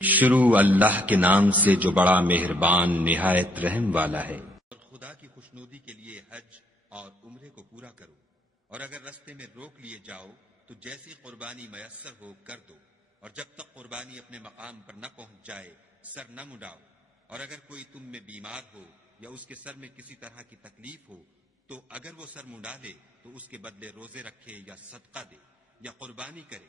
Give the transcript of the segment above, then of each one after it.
شروع اللہ کے نام سے جو بڑا مہربان نہایت رحم والا ہے۔ اور خدا کی خوشنودی کے لیے حج اور عمرے کو پورا کرو، اور اگر رستے میں روک لیے جاؤ تو جیسی قربانی میسر ہو کر دو، اور جب تک قربانی اپنے مقام پر نہ پہنچ جائے سر نہ مڈاؤ۔ اور اگر کوئی تم میں بیمار ہو یا اس کے سر میں کسی طرح کی تکلیف ہو تو اگر وہ سر منڈا لے تو اس کے بدلے روزے رکھے یا صدقہ دے یا قربانی کرے۔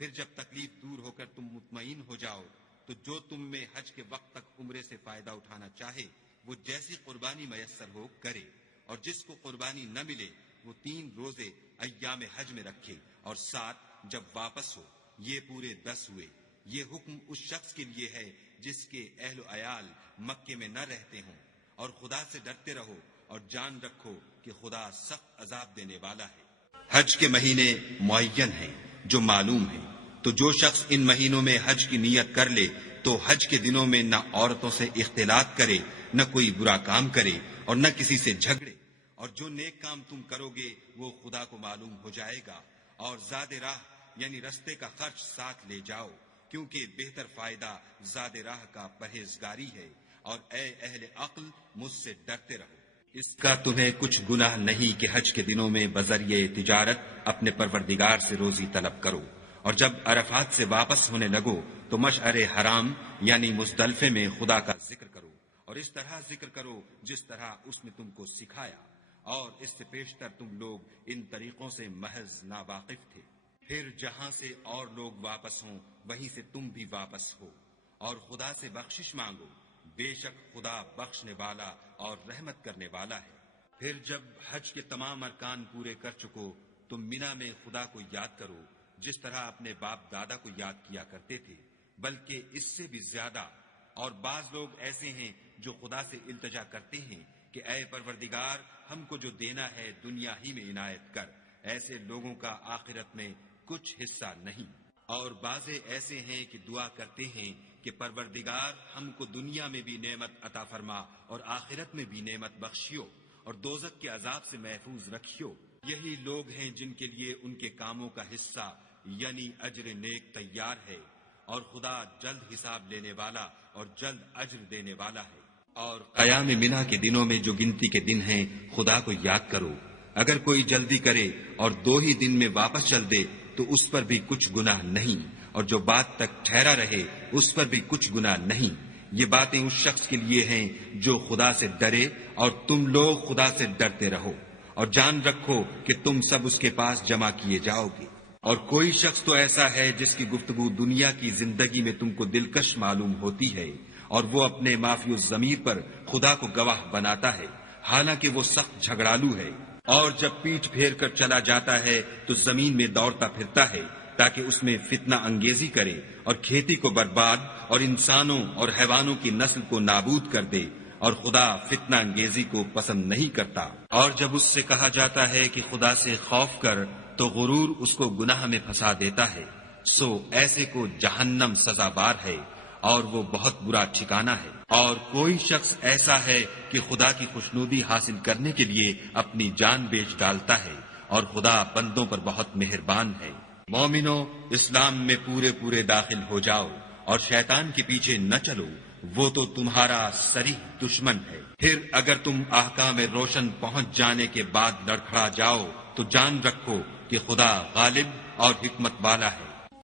پھر جب تکلیف دور ہو کر تم مطمئن ہو جاؤ تو جو تم میں حج کے وقت تک عمرے سے فائدہ اٹھانا چاہے وہ جیسی قربانی میسر ہو کرے، اور جس کو قربانی نہ ملے وہ 3 روزے ایام حج میں رکھے، اور 7 جب واپس ہو۔ یہ پورے 10 ہوئے۔ یہ حکم اس شخص کے لیے ہے جس کے اہل و عیال مکے میں نہ رہتے ہوں، اور خدا سے ڈرتے رہو اور جان رکھو کہ خدا سخت عذاب دینے والا ہے۔ حج کے مہینے معین ہیں جو معلوم ہیں، تو جو شخص ان مہینوں میں حج کی نیت کر لے تو حج کے دنوں میں نہ عورتوں سے اختلاط کرے، نہ کوئی برا کام کرے، اور نہ کسی سے جھگڑے، اور جو نیک کام تم کرو گے وہ خدا کو معلوم ہو جائے گا۔ اور زاد راہ یعنی رستے کا خرچ ساتھ لے جاؤ، کیونکہ بہتر فائدہ زاد راہ کا پرہیزگاری ہے۔ اور اے اہل عقل، مجھ سے ڈرتے رہو۔ اس کا تمہیں کچھ گناہ نہیں کہ حج کے دنوں میں بذریعہ تجارت اپنے پروردگار سے روزی طلب کرو، اور جب عرفات سے واپس ہونے لگو تو مشعر حرام یعنی مزدلفے میں خدا کا ذکر کرو، اور اس طرح ذکر کرو جس طرح اس نے تم کو سکھایا، اور اس سے پیشتر تم لوگ ان طریقوں سے محض ناواقف تھے۔ پھر جہاں سے اور لوگ واپس ہوں وہیں سے تم بھی واپس ہو، اور خدا سے بخشش مانگو، بے شک خدا بخشنے والا اور رحمت کرنے والا ہے۔ پھر جب حج کے تمام ارکان پورے کر چکو تو مینا میں خدا کو یاد کرو جس طرح اپنے باپ دادا کو یاد کیا کرتے تھے، بلکہ اس سے بھی زیادہ۔ اور بعض لوگ ایسے ہیں جو خدا سے التجا کرتے ہیں کہ اے پروردگار، ہم کو جو دینا ہے دنیا ہی میں عنایت کر۔ ایسے لوگوں کا آخرت میں کچھ حصہ نہیں۔ اور بعض ایسے ہیں کہ دعا کرتے ہیں کہ پروردگار، ہم کو دنیا میں بھی نعمت عطا فرما اور آخرت میں بھی نعمت بخشیو، اور دوزخ کے عذاب سے محفوظ رکھیو۔ یہی لوگ ہیں جن کے لیے ان کے کاموں کا حصہ یعنی اجر نیک تیار ہے، اور خدا جلد حساب لینے والا اور جلد اجر دینے والا ہے۔ اور قیام منا کے دنوں میں جو گنتی کے دن ہیں خدا کو یاد کرو۔ اگر کوئی جلدی کرے اور 2 ہی دن میں واپس چل دے تو اس پر بھی کچھ گناہ نہیں، اور جو بات تک ٹھہرا رہے اس پر بھی کچھ گناہ نہیں۔ یہ باتیں اس شخص کے لیے ہیں جو خدا سے ڈرے، اور تم لوگ خدا سے ڈرتے رہو، اور جان رکھو کہ تم سب اس کے پاس جمع کیے جاؤ گے۔ اور کوئی شخص تو ایسا ہے جس کی گفتگو دنیا کی زندگی میں تم کو دلکش معلوم ہوتی ہے، اور وہ اپنے معافی الضمیر پر خدا کو گواہ بناتا ہے، حالانکہ وہ سخت جھگڑالو ہے۔ اور جب پیٹھ پھیر کر چلا جاتا ہے تو زمین میں دوڑتا پھرتا ہے تاکہ اس میں فتنہ انگیزی کرے اور کھیتی کو برباد اور انسانوں اور حیوانوں کی نسل کو نابود کر دے، اور خدا فتنہ انگیزی کو پسند نہیں کرتا۔ اور جب اس سے کہا جاتا ہے کہ خدا سے خوف کر تو غرور اس کو گناہ میں پھنسا دیتا ہے، سو ایسے کو جہنم سزاوار ہے، اور وہ بہت برا ٹھکانہ ہے۔ اور کوئی شخص ایسا ہے کہ خدا کی خوشنودی حاصل کرنے کے لیے اپنی جان بیچ ڈالتا ہے، اور خدا بندوں پر بہت مہربان ہے۔ مومنو، اسلام میں پورے داخل ہو جاؤ اور شیطان کے پیچھے نہ چلو، وہ تو تمہارا صریح دشمن ہے۔ پھر اگر تم احکام روشن پہنچ جانے کے بعد لڑکھڑا جاؤ تو جان رکھو کہ خدا غالب اور حکمت والا ہے۔